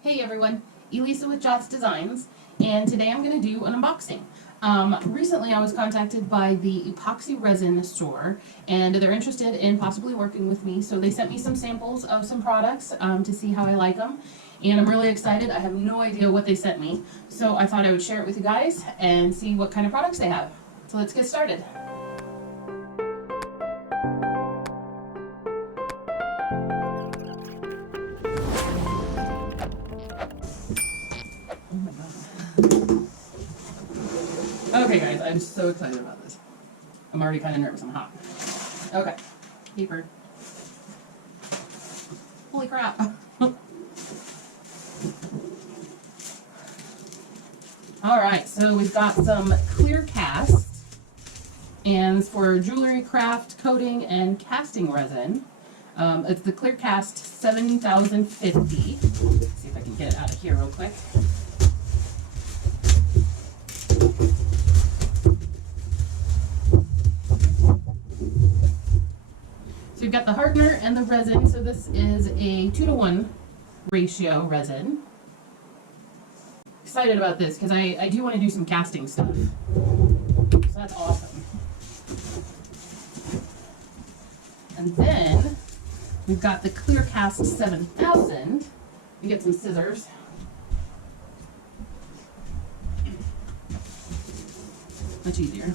Hey everyone, Elisa with Jots Designs, and today I'm going to do an unboxing. Recently I was contacted by the Epoxy Resin Store, and they're interested in possibly working with me, so they sent me some samples of some products to see how I like them, and I'm really excited. I have no idea what they sent me, so I thought I would share it with you guys and see what kind of products they have. So let's get started. Okay guys, I'm so excited about this. I'm already kind of nervous, I'm hot. Okay, paper. Holy crap. Alright, so we've got some clear cast, and for jewelry, craft, coating, and casting resin. It's the clear cast 7050. Let's see if I can get it out of here real quick. So you've got the hardener and the resin. So this is a 2-to-1 ratio resin. Excited about this because I do want to do some casting stuff. So that's awesome. And then we've got the clear cast 7000. You get some scissors. Much easier.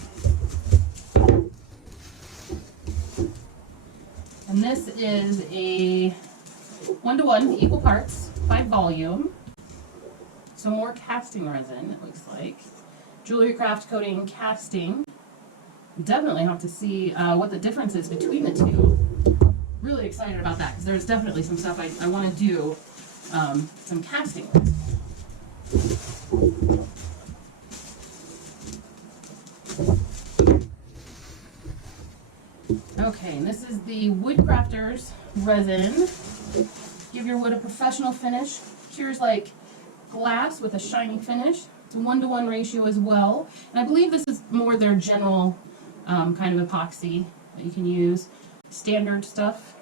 And this is a 1-to-1 equal parts, 5 volume. So more casting resin, it looks like. Jewelry, craft, coating, casting. Definitely have to see what the difference is between the two. Really excited about that because there's definitely some stuff I want to do some casting with. Okay, and this is the Woodcrafters resin. Give your wood a professional finish. Cures like glass with a shiny finish. It's a 1-to-1 ratio as well. And I believe this is more their general kind of epoxy that you can use. Standard stuff.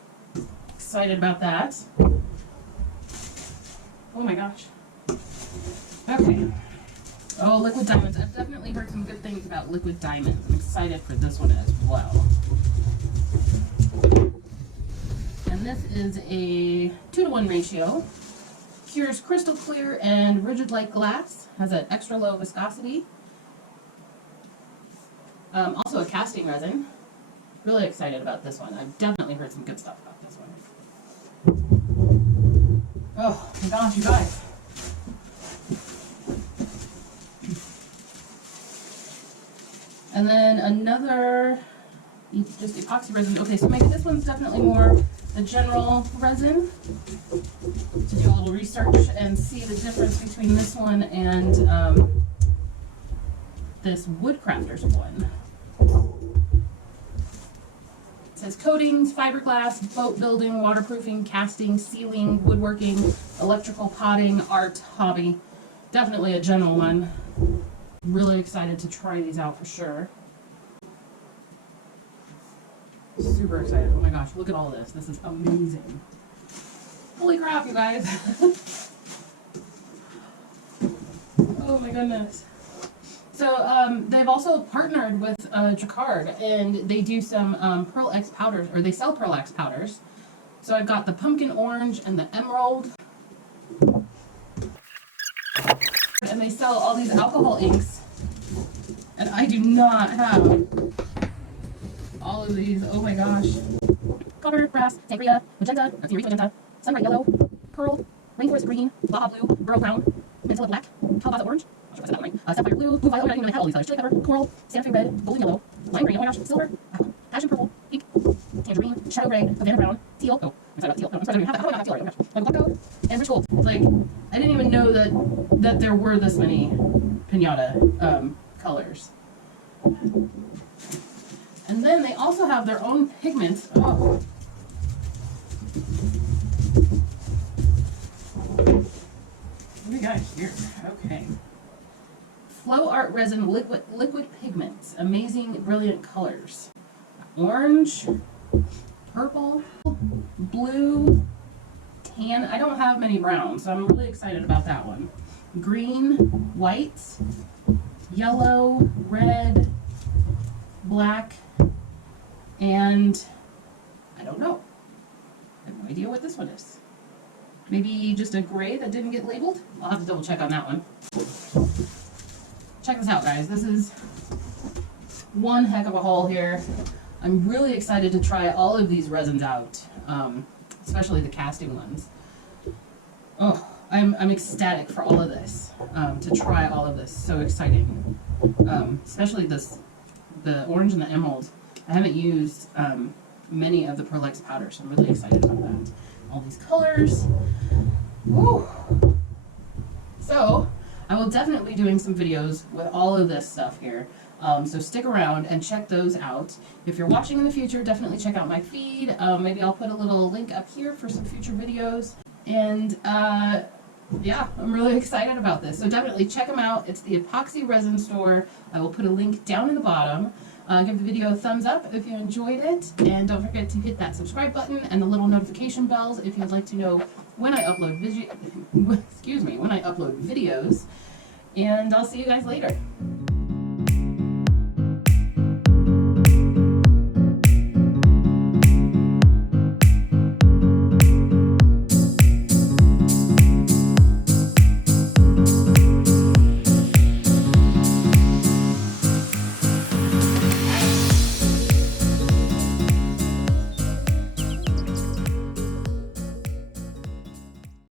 Excited about that. Oh my gosh. Okay. Oh, liquid diamonds. I've definitely heard some good things about liquid diamonds. I'm excited for this one as well. And this is a 2-to-1 ratio. Cures crystal clear and rigid like glass. Has an extra low viscosity. Also a casting resin. Really excited about this one. I've definitely heard some good stuff about this one. Oh my gosh, you guys. And then another, just epoxy resin. Okay, so maybe this one's definitely more the general resin. To do a little research and see the difference between this one and this Woodcrafters one. It says coatings, fiberglass, boat building, waterproofing, casting, sealing, woodworking, electrical potting, art, hobby. Definitely a general one. Really excited to try these out for sure. Super excited. Oh my gosh, look at all of this. This is amazing. Holy crap, you guys. Oh my goodness. So they've also partnered with Jacquard, and they do some Pearl X powders, or they sell Pearl X powders. So I've got the pumpkin orange and the emerald. And they sell all these alcohol inks. And I do not have all of these. Oh my gosh. Copper, brass, sangria, magenta, magenta, sunbright yellow, pearl, rainforest green, baja blue, burrow brown, mantilla black, calabaza orange, I'm sure I said that one right, sapphire blue, blue violet, I don't even know all these others, chili pepper, coral, Santa Fe red, golden yellow, lime green, oh my gosh, silver, passion purple, pink, tangerine, shadow gray, Havana brown, teal, oh, I'm sorry about teal, no, I'm sorry, I don't even have that, how do I not have teal already, oh my gosh, Bucko, and rich gold. Like, I didn't even know that there were this many pinata colors. And then they also have their own pigments. Oh. What do we got here? Okay. Fluidart resin liquid pigments. Amazing, brilliant colors. Orange, purple, blue, tan. I don't have many browns, so I'm really excited about that one. Green, white, yellow, red, black, and I don't know. I have no idea what this one is. Maybe just a gray that didn't get labeled? I'll have to double check on that one. Check this out, guys. This is one heck of a haul here. I'm really excited to try all of these resins out, especially the casting ones. Oh, I'm ecstatic for all of this, to try all of this. So exciting. Especially the orange and the emerald. I haven't used many of the Pearlex powders, so I'm really excited about that. All these colors. Woo. So I will definitely be doing some videos with all of this stuff here. So stick around and check those out. If you're watching in the future, definitely check out my feed. Maybe I'll put a little link up here for some future videos. And yeah, I'm really excited about this. So definitely check them out. It's the Epoxy Resin Store. I will put a link down in the bottom. Give the video a thumbs up if you enjoyed it. And don't forget to hit that subscribe button and the little notification bells if you'd like to know when I upload when I upload videos. And I'll see you guys later.